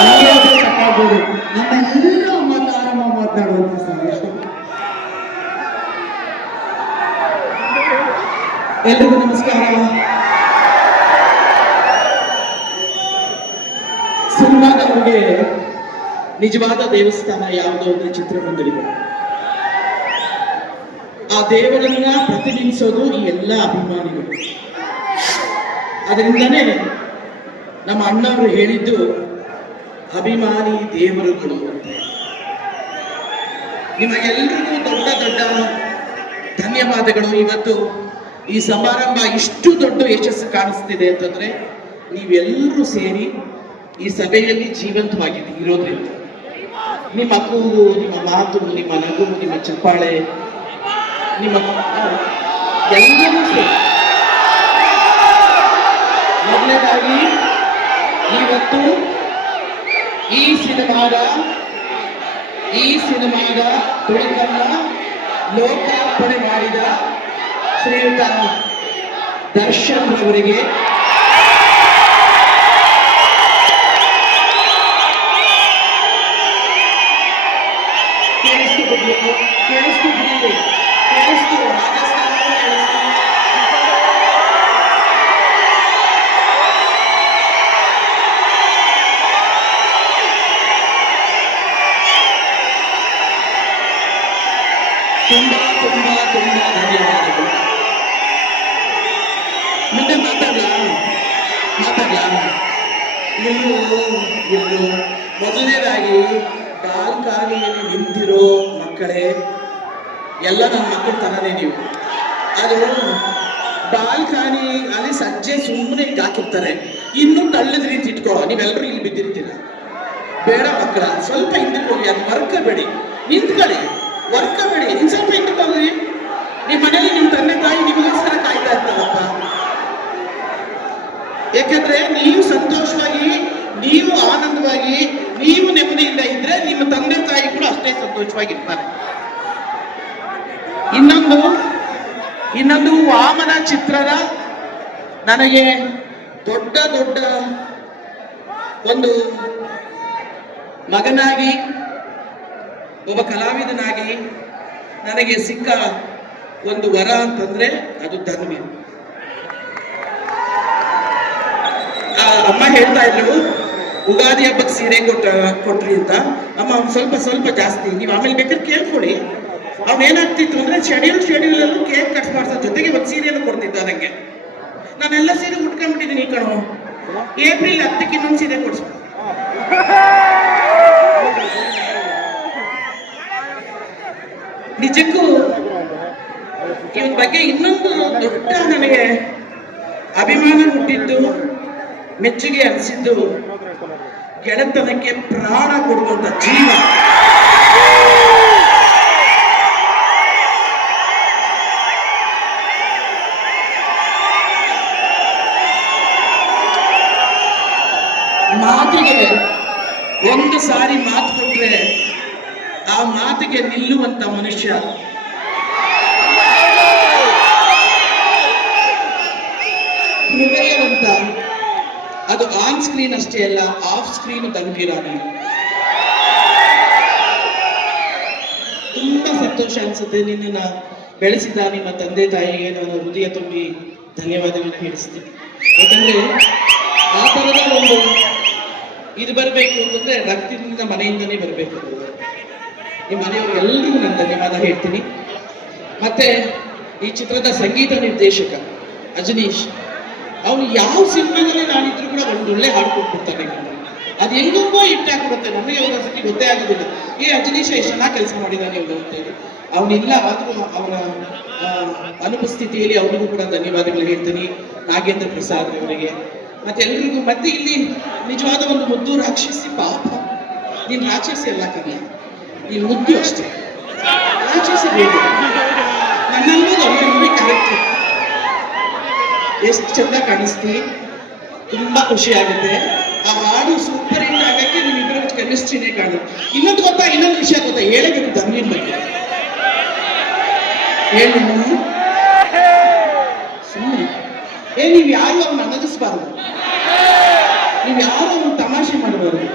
ಹಂಗೆ ತಕ್ಕಾಗ್ಬೋದು ನಮ್ಮೆಲ್ಲರೂ ಮಾತು ಆರಂಭ ಮಾತನಾಡುವಂತ ಎಲ್ರಿಗೂ ನಮಸ್ಕಾರ ನಮಗೆ ನಿಜವಾದ ದೇವಸ್ಥಾನ ಯಾವುದೋ ಅಂದ್ರೆ ಚಿತ್ರಮಂದಿರಗಳು ಆ ದೇವರನ್ನ ಪ್ರತಿಬಿಂಬಿಸೋದು ಈ ಎಲ್ಲ ಅಭಿಮಾನಿಗಳು. ಅದರಿಂದನೇ ನಮ್ಮ ಅಣ್ಣವರು ಹೇಳಿದ್ದು ಅಭಿಮಾನಿ ದೇವರುಗಳು ನಿಮಗೆಲ್ಲರಿಗೂ ದೊಡ್ಡ ದೊಡ್ಡ ಧನ್ಯವಾದಗಳು. ಇವತ್ತು ಈ ಸಮಾರಂಭ ಇಷ್ಟು ದೊಡ್ಡ ಯಶಸ್ಸು ಕಾಣಿಸ್ತಿದೆ ಅಂತಂದ್ರೆ ನೀವೆಲ್ಲರೂ ಸೇರಿ ಈ ಸಭೆಯಲ್ಲಿ ಜೀವಂತವಾಗಿದೆ ಇರೋದ್ರಿಂದ. ನಿಮ್ಮ ಕೂಗು ನಿಮ್ಮ ಮಾತು, ನಿಮ್ಮ ನಗು, ನಿಮ್ಮ ಚಪ್ಪಾಳೆ, ನಿಮ್ಮ ಎಲ್ಲರೂ ಸೇರಿ. ಮೊದಲನೇದಾಗಿ, ಇವತ್ತು ಈ ಸಿನಿಮಾದ ಈ ಸಿನಿಮಾದ ತುಳಿತನ್ನ ಲೋಕಾರ್ಪಣೆ ಮಾಡಿದ ಶ್ರೀಯುತ ದರ್ಶನ್ ಅವರಿಗೆ ಕೇಳಿಸ್ತು ಬಿಡ್ಬೇಕು ಮಾತಾಡ್ಲ ಇಲ್ಲೂ ಇನ್ನು ಮೊದಲನೇದಾಗಿ ಬಾಲ್ಕನಿಯಲ್ಲಿ ನಿಂತಿರೋ ಮಕ್ಕಳೇ, ಎಲ್ಲ ನನ್ನ ಮಕ್ಕಳು ತರನೇ ನೀವು. ಅದು ಬಾಲ್ಕಾನಿ ಅಲ್ಲಿ ಸಜ್ಜೆ ಸುಮ್ಮನೆ ಹಾಕಿರ್ತಾರೆ ಇನ್ನೂ ತಳ್ಳದ ರೀತಿ ಇಟ್ಕೋ ನೀವೆಲ್ಲರೂ ಇಲ್ಲಿ ಬಿದ್ದಿರ್ತೀರ? ಬೇಡ ಮಕ್ಕಳ, ಸ್ವಲ್ಪ ಹಿಂದಕ್ಕೆ ಹೋಗಿ, ಅದು ವರ್ಕಬೇಡಿ. ನಿಂತ್ಕೊಳ್ಳಿ, ವರ್ಕಬೇಡಿ. ಇನ್ನು ಸ್ವಲ್ಪ ಹಿಂದಕ್ಕೆ ಹೋಗ್ರಿ. ನಿಮ್ಮ ಮನೇಲಿ ನಿಮ್ಮ ತಂದೆ ತಾಯಿ ನಿಮಗೋಸ್ಕರ ಕಾಯ್ತಾ ಇರ್ತಾರಪ್ಪ. ಯಾಕಂದ್ರೆ ನೀವು ಸಂತೋಷವಾಗಿ, ನೀವು ಆನಂದವಾಗಿ, ನೀವು ನೆಮ್ಮದಿಯಿಂದ ಇದ್ರೆ ನಿಮ್ಮ ತಂದೆ ತಾಯಿ ಕೂಡ ಅಷ್ಟೇ ಸಂತೋಷವಾಗಿರ್ತಾರೆ. ಇನ್ನೊಂದು ಇನ್ನೊಂದು ವಾಮನ ಚಿತ್ರದ ನನಗೆ ದೊಡ್ಡ ದೊಡ್ಡ ಒಂದು ಮಗನಾಗಿ, ಒಬ್ಬ ಕಲಾವಿದನಾಗಿ ನನಗೆ ಸಿಕ್ಕ ಒಂದು ವರ ಅಂತಂದ್ರೆ ಅದು ಧನ್ಯ ಆ ಅಮ್ಮ ಹೇಳ್ತಾ ಇದ್ರು, ಉಗಾದಿ ಹಬ್ಬಕ್ಕೆ ಸೀರೆ ಕೊಟ್ಟ, ಕೊಟ್ರಿ ಅಂತ. ಅಮ್ಮ, ಅವ್ನು ಸ್ವಲ್ಪ ಸ್ವಲ್ಪ ಜಾಸ್ತಿ. ನೀವು ಆಮೇಲೆ ಬೇಕಾದ್ರೆ ಕೇಳ್ಕೊಳ್ಳಿ. ಅವ್ನು ಏನಾಗ್ತಿತ್ತು ಅಂದ್ರೆ ಶೆಡ್ಯೂಲ್ ಶೆಡ್ಯೂಲ್ ಅಲ್ಲೂ ಕೇಕ್ ಕಟ್ ಮಾಡ್ಸೋ ಜೊತೆಗೆ ಒಂದು ಸೀರೆಯನ್ನು ಕೊಡ್ತಿದ್ದ ನನಗೆ ನಾನೆಲ್ಲ ಸೀರೆ ಉಟ್ಕೊಂಡ್ಬಿಟ್ಟಿದ್ದೀನಿ ಕಣೋ. ಏಪ್ರಿಲ್ ಹತ್ತಕ್ಕೆ ಇನ್ನೊಂದು ಸೀರೆ ಕೊಡ್ಸ. ನಿಜಕ್ಕೂ ಇವನ್ ಬಗ್ಗೆ ಇನ್ನೊಂದು ದೊಡ್ಡ ನನಗೆ ಅಭಿಮಾನ ಹುಟ್ಟಿದ್ದು. ಮೆಚ್ಚುಗೆ ಅನಿಸಿದ್ದು ಗೆಳೆತನಕ್ಕೆ ಪ್ರಾಣ ಕೊಡುವಂತ ಜೀವ. ಮಾತಿಗೆ ಒಂದು ಸಾರಿ ಮಾತು ಕೊಟ್ರೆ ಆ ಮಾತಿಗೆ ನಿಲ್ಲುವಂತ ಮನುಷ್ಯ ಅದು ಆನ್ ಸ್ಕ್ರೀನ್ ಅಷ್ಟೇ ಅಲ್ಲ ಆಫ್ ಸ್ಕ್ರೀನ್ ದಂಕಿರಾನಿ ತುಂಬಾ ಸಂತೋಷ ಅನ್ಸುತ್ತೆ ನಿನ್ನ ಬೆಳೆಸಿದ ನಿಮ್ಮ ತಂದೆ ತಾಯಿಗೆ ನಾನು ಹೃದಯ ತುಂಬಿ ಧನ್ಯವಾದಗಳನ್ನ ಹೇಳಿಸ್ತೀನಿ. ಯಾಕಂದ್ರೆ ಆ ಥರದ ಒಂದು ಇದು ಬರಬೇಕು ಅಂತಂದ್ರೆ ರಕ್ತದಿಂದ ಮನೆಯಿಂದನೇ ಬರಬೇಕು. ನಿಮ್ಮ ಮನೆಯವರಿಗೆಲ್ಲರಿಗೂ ನಾನು ಧನ್ಯವಾದ ಹೇಳ್ತೀನಿ. ಮತ್ತೆ ಈ ಚಿತ್ರದ ಸಂಗೀತ ನಿರ್ದೇಶಕ ಅಜನೀಶ್ ಅವನು ಯಾವ ಸಿನಿಮಾದಲ್ಲಿ ನಾನಿದ್ರು ಕೂಡ ಒಂದು ಒಳ್ಳೆ ಹಾಡು ಕೊಟ್ಬಿಡ್ತಾನೆ. ಅದು ಹೆಂಗೋ ಇಟ್ಟು ಹಾಕ್ಬಿಡುತ್ತೆ ನಮಗೆ ಒಂದೊಂದ್ಸತಿ ಗೊತ್ತೇ ಆಗೋದಿಲ್ಲ. ಏ, ಅಜನೀಶ, ಎಷ್ಟು ಚೆನ್ನಾಗಿ ಕೆಲಸ ಮಾಡಿದ್ದಾನೆ ಅಂತ ಹೇಳಿ. ಅವನಿಲ್ಲ, ಆದರೂ ಅವರ ಅನುಪಸ್ಥಿತಿಯಲ್ಲಿ ಅವರಿಗೂ ಕೂಡ ಧನ್ಯವಾದಗಳು ಹೇಳ್ತೀನಿ. ನಾಗೇಂದ್ರ ಪ್ರಸಾದ್ ಅವರಿಗೆ ಮತ್ತೆ ಎಲ್ರಿಗೂ ಮತ್ತೆ ಇಲ್ಲಿ ನಿಜವಾದ ಒಂದು ಮುದ್ದು ರಾಕ್ಷಸಿ ಪಾಪ. ನೀನು ರಾಕ್ಷಸಿ ಎಲ್ಲ ಕಣೆ ನೀನು ಮುದ್ದು ಅಷ್ಟೇ. ರಾಕ್ಷಸಿ ಬೇಡ. ಅವರಲ್ಲಿ ಕ್ಯಾರೆಕ್ಟರ್ ಎಷ್ಟು ಚಂದ ಕಾಣಿಸ್ತಿ ತುಂಬಾ ಖುಷಿ ಆಗುತ್ತೆ ಆ ಹಾಡು ಸೂಪರ್ ಹಿಟ್ ಆಗಕ್ಕೆ ನಿಮ್ಮಿಬ್ಬರ ಕೆಮಿಸ್ಟ್ರಿನೇ ಕಾಣುತ್ತೆ. ಇನ್ನೊಂದು ಗೊತ್ತಾ? ಇನ್ನೊಂದು ವಿಷಯ ಗೊತ್ತಾ? ಹೇಳಬೇಕು ದಮ್ಮಿನ ಬಗ್ಗೆ ಹೇಳಿ ಸುಮ್ಮನೆ ಏ, ನೀವು ಯಾರು ಅವ್ರನ್ನ ನಗಸ್ಬಾರ್ದು ನೀವು ಯಾರು ಅವ್ರನ್ನ ತಮಾಷೆ ಮಾಡಬಾರ್ದು?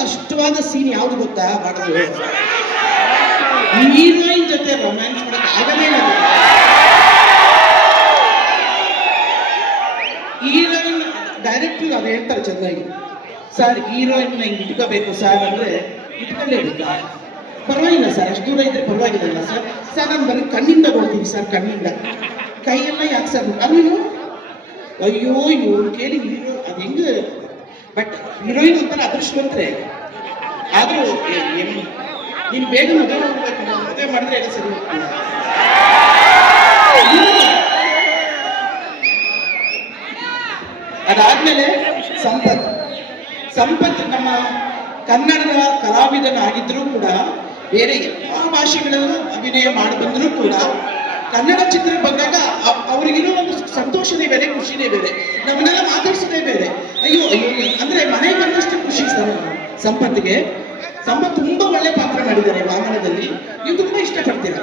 ಕಷ್ಟವಾದ ಸೀನ್ ಯಾವ್ದು ಗೊತ್ತಾ? ಮಾಡೋದು ಹೀರೋಯಿನ್ ಜೊತೆ ರೊಮ್ಯಾನ್ಸ್ ಮಾಡಕ್ ಆಗದೇ ಇಲ್ಲ. ಅದು ಹೇಳ್ತಾರೆ ಚೆನ್ನಾಗಿ. ಸರ್ ಹೀರೋಯಿನ್ ಹಿಂಗೆ ಇಟ್ಕೋಬೇಕು ಸರ್ ಅಂದ್ರೆ ಇಟ್ಕೊಂಡೇ ಪರವಾಗಿಲ್ಲ ಸರ್ ಅಷ್ಟು ದೂರ ಇದ್ರೆ ಪರವಾಗಿಲ್ಲ ಸರ್ ಸರ್ ನಾನು ಬರೀ ಕಣ್ಣಿಂದ ನೋಡ್ತೀನಿ ಸರ್ ಕಣ್ಣಿಂದ. ಕೈಯೆಲ್ಲ ಯಾಕೆ ಸರ್ ಅದೇನು ಅಯ್ಯೋ ಇವ್ರು ಕೇಳಿ ಹೀರೋ ಅದು ಹೆಂಗೆ ಬಟ್ ಹೀರೋಯಿನ್ ಒಂಥರ ಅದೃಷ್ಟವಂತರೆ. ಆದ್ರೂ ನೀನ್ ಬೇಗ ಮದುವೆ ಮದುವೆ ಮಾಡಿದ್ರೆ ಸರಿ ಅದಾದ್ಮೇಲೆ ಸಂಪತ್. ಸಂಪತ್ ನಮ್ಮ ಕನ್ನಡದ ಕಲಾವಿದನಾಗಿದ್ರೂ ಕೂಡ, ಬೇರೆ ಎಲ್ಲ ಭಾಷೆಗಳಲ್ಲೂ ಅಭಿನಯ ಮಾಡಿ ಬಂದರೂ ಕೂಡ, ಕನ್ನಡ ಚಿತ್ರ ಬಂದಾಗ ಅವ್ರಿಗಿರೋ ಒಂದು ಸಂತೋಷನೇ ಬೇರೆ, ಖುಷಿನೇ ಬೇರೆ. ನಮ್ಮನ್ನೆಲ್ಲ ಮಾತಾಡ್ಸೋದೇ ಬೇರೆ. ಅಯ್ಯೋ ಅಯ್ಯೋ ಅಂದ್ರೆ ಮನೆ ಬಂದಷ್ಟು ಖುಷಿ ಸರ್ ಸಂಪತ್ತಿಗೆ. ಸಂಪತ್ ತುಂಬಾ ಒಳ್ಳೆ ಪಾತ್ರ ಮಾಡಿದ್ದಾರೆ ವಾಹನದಲ್ಲಿ. ನೀವು ತುಂಬಾ ಇಷ್ಟಪಡ್ತೀರಾ?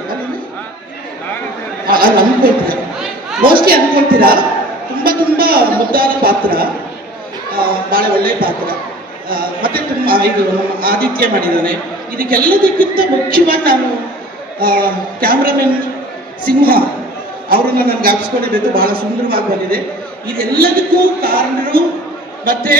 ಅನ್ಕೊಳ್ತೀರಾ? ಮೋಸ್ಟ್ಲಿ ಅನ್ಕೊಳ್ತೀರಾ ತುಂಬಾ ತುಂಬಾ ಮುದ್ದಾದ ಪಾತ್ರ ಆ, ಒಳ್ಳೆ ಪಾತ್ರ. ಮತ್ತೆ ತುಂಬ ಇದು ಆದಿತ್ಯ ಮಾಡಿದ್ದಾನೆ. ಇದಕ್ಕೆಲ್ಲದಕ್ಕಿಂತ ಮುಖ್ಯವಾಗಿ ನಾನು ಕ್ಯಾಮ್ರಾಮನ್ ಸಿಂಹ, ಅವರನ್ನ ನಾನು ಗಾಪಿಸ್ಕೊಳ್ಳೇಬೇಕು ಬಹಳ ಸುಂದರವಾಗಿ ಬಂದಿದೆ. ಇದೆಲ್ಲದಕ್ಕೂ ಕಾರಣರು ಮತ್ತೆ